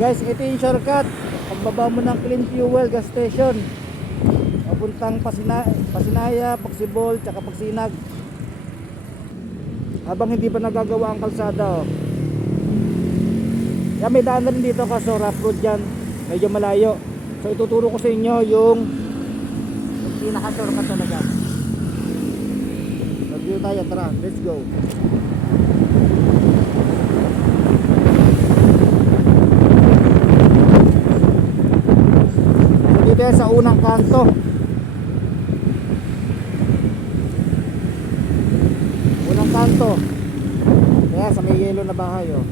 Guys, ito yung shortcut. Pagbaba mo ng clean fuel gas station. Papuntang Pasina Pasinaya, Paksibol, tsaka Pagsinag. Habang hindi pa nagagawa ang kalsada. Oh. Yan, may daan na rin dito kaso rough road dyan. Medyo malayo. So ituturo ko sa inyo yung yung pinaka-shortcut talaga. Review tayo, tara, let's go. Yan sa unang kanto. Unang kanto. Kaya sa may yellow na bahay oh.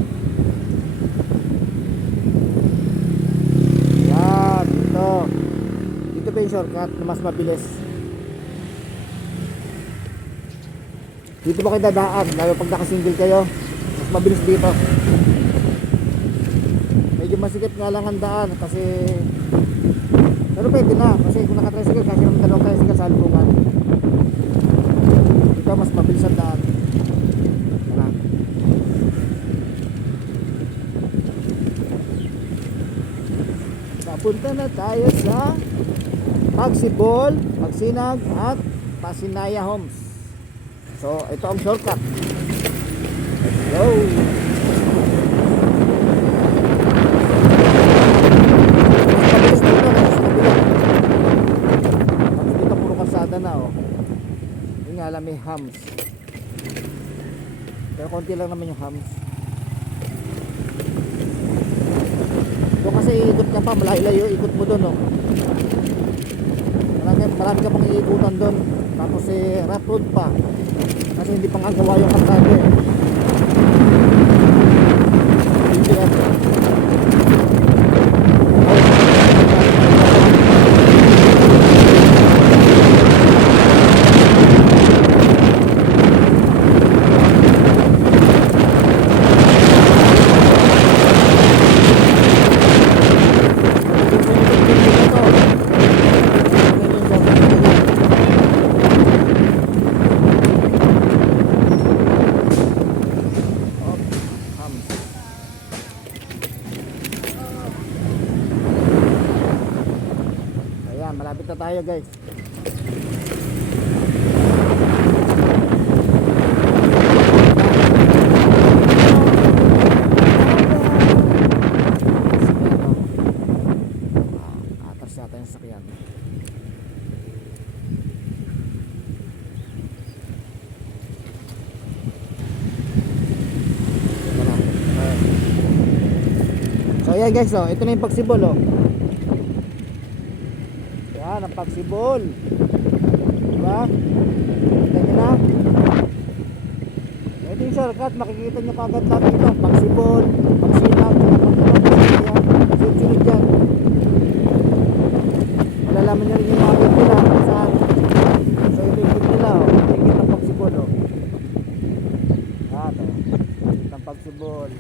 Yan, dito. Dito pa yung shortcut na mas mabilis. Dito pa kayo dadaan, lalo pag nakasingle kayo. Mas mabilis dito. Medyo masikip nga lang ang daan kasi pwede na kasi kung naka-tricycle kasi naman dalawang tricycle sa halpungan. Dito mas mabilis ang daan. Tara. Papunta na tayo sa Pagsibol, Pagsinag at Pasinaya Homes. So, ito ang shortcut. Let's go! Mabilis dito kasi sa kabila. Tapos dito puro kalsada na oh. Lang may hams. Pero konti lang naman yung hams. Doon kasi ikot ka pa, malayo-layo ikot mo doon oh. Marami, marami ka pang iikutan doon. Tapos eh, rough road pa. Kasi hindi pang agawa yung kalsada eh. Hindi ako. Ayan, malapit na tayo guys. So ayan guys, oh, ito na yung pagsibol oh. Ang pagsibol. Diba? Nyo na? Ito yung shortcut, makikita nyo kagad lang dito. Pagsibol, pagsinag, yan. Sunod-sunod yan. Malalaman nyo rin yung mga nila kung saan. So ito yung nila, oh. Tingin ng pagsibol, oh. Yan, oh. Tingin ng pagsibol.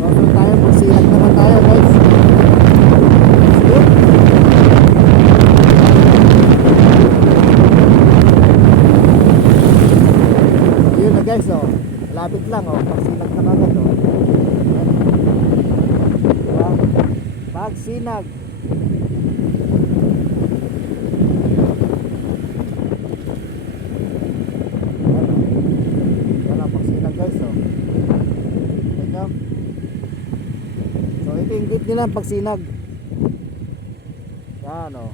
So, so tayo, magsilag naman tayo guys. Let's go. Yun na guys, oh. Lapit lang, oh. Pagsinag na kagad, oh. Diba? Pagsinag. Guys, oh. Tingnan nyo. So ito yung gate nila pagsinag. Yan o.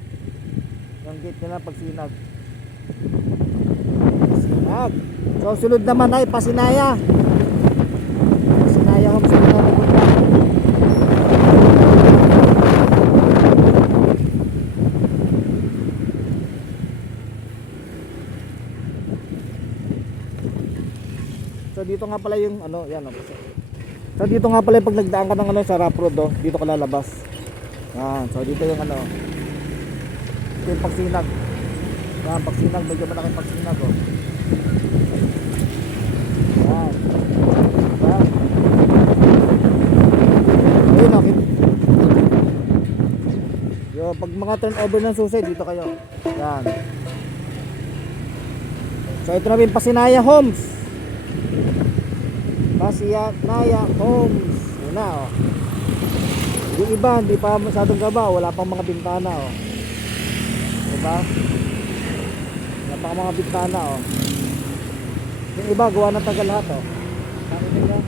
Yung gate nila pagsinag. Pagsinag. So sunod naman ay Pasinaya. Pasinaya kung saan na pupunta. So dito nga pala yung ano, yan o. So dito nga pala yung pag nagdaan ka ng ano sa rough road oh, dito ka lalabas. Yan, so dito yung ano. Ito yung pagsinag. Yan, pagsinag, medyo malaki pagsinag oh. Yo, pag mga turnover ng susi, dito kayo. Yan. So ito na Pasinaya Homes. Pasiya Naya Homes. Yun na oh. Yung iba hindi pa masyadong gaba, wala pang mga bintana oh. Diba? Wala pang mga bintana oh. Yung iba gawa ng tagal lahat oh. Nakita niyo?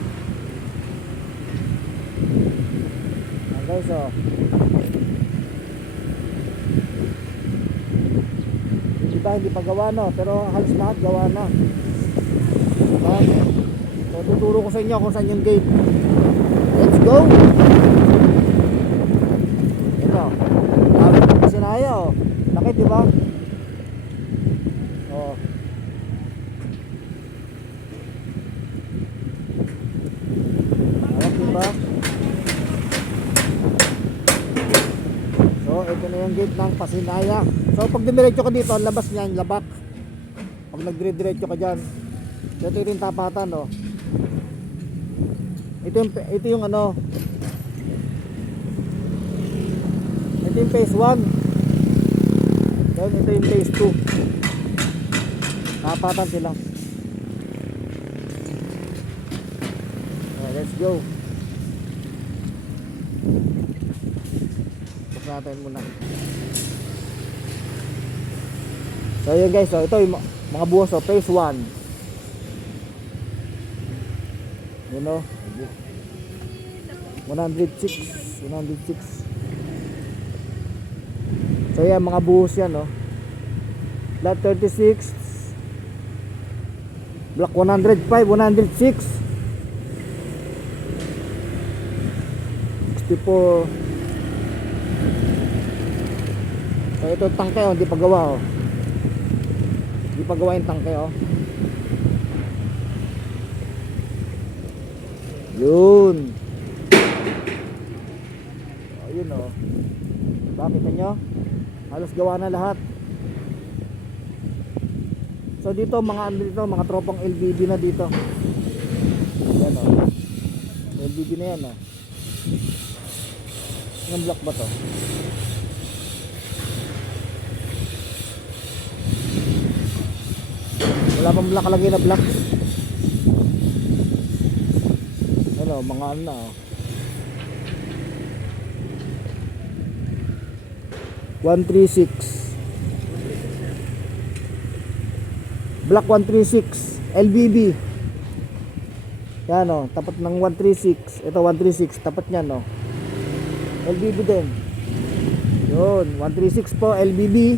Ayan guys oh. Yung hindi pa gawa no, pero halos lahat gawa na. Diba? So tuturo ko sa inyo kung saan yung gate. Let's go! Ito. Dami ng sinaya oh. Laki di ba? Oh. Alam di ba? So, ito na yung gate ng Pasinaya. So, pag dumiretso ka dito, labas niyan, labak. Pag nagdire-diretso ka dyan, ito yung tapatan, oh. Ito yung, ito yung ano, ito yung phase 1. Then, ito yung phase 2. Tapatan sila. Okay, let's go. Natin muna. So yun guys, so ito yung mga buhos, so phase 1. You know? 106, 106. So yan, mga buhos yan, no? Lot 36, Block 105, 106. 64. So ito tangke oh, hindi pa gawa oh. Hindi pa yung tangke oh. Yun. Oh, yun oh. Bakit nyo? Halos gawa na lahat. So dito mga ano dito, mga tropang LBB na dito. Yan oh. LBB na yan oh. Anong block ba to? Wala pang block lagi na block. Ano, mga ano na oh. 136 Block 136 LBB Yan o, tapat ng 136 Ito 136, tapat niyan o LBB din. Yun, 136 po LBB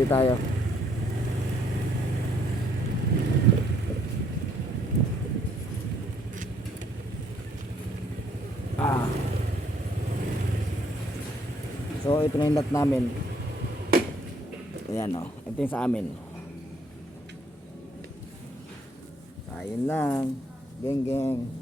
Hindi tayo Ah. So ito na yung lot namin. Ayan o. Ito yung sa amin. Ayun lang. Geng geng.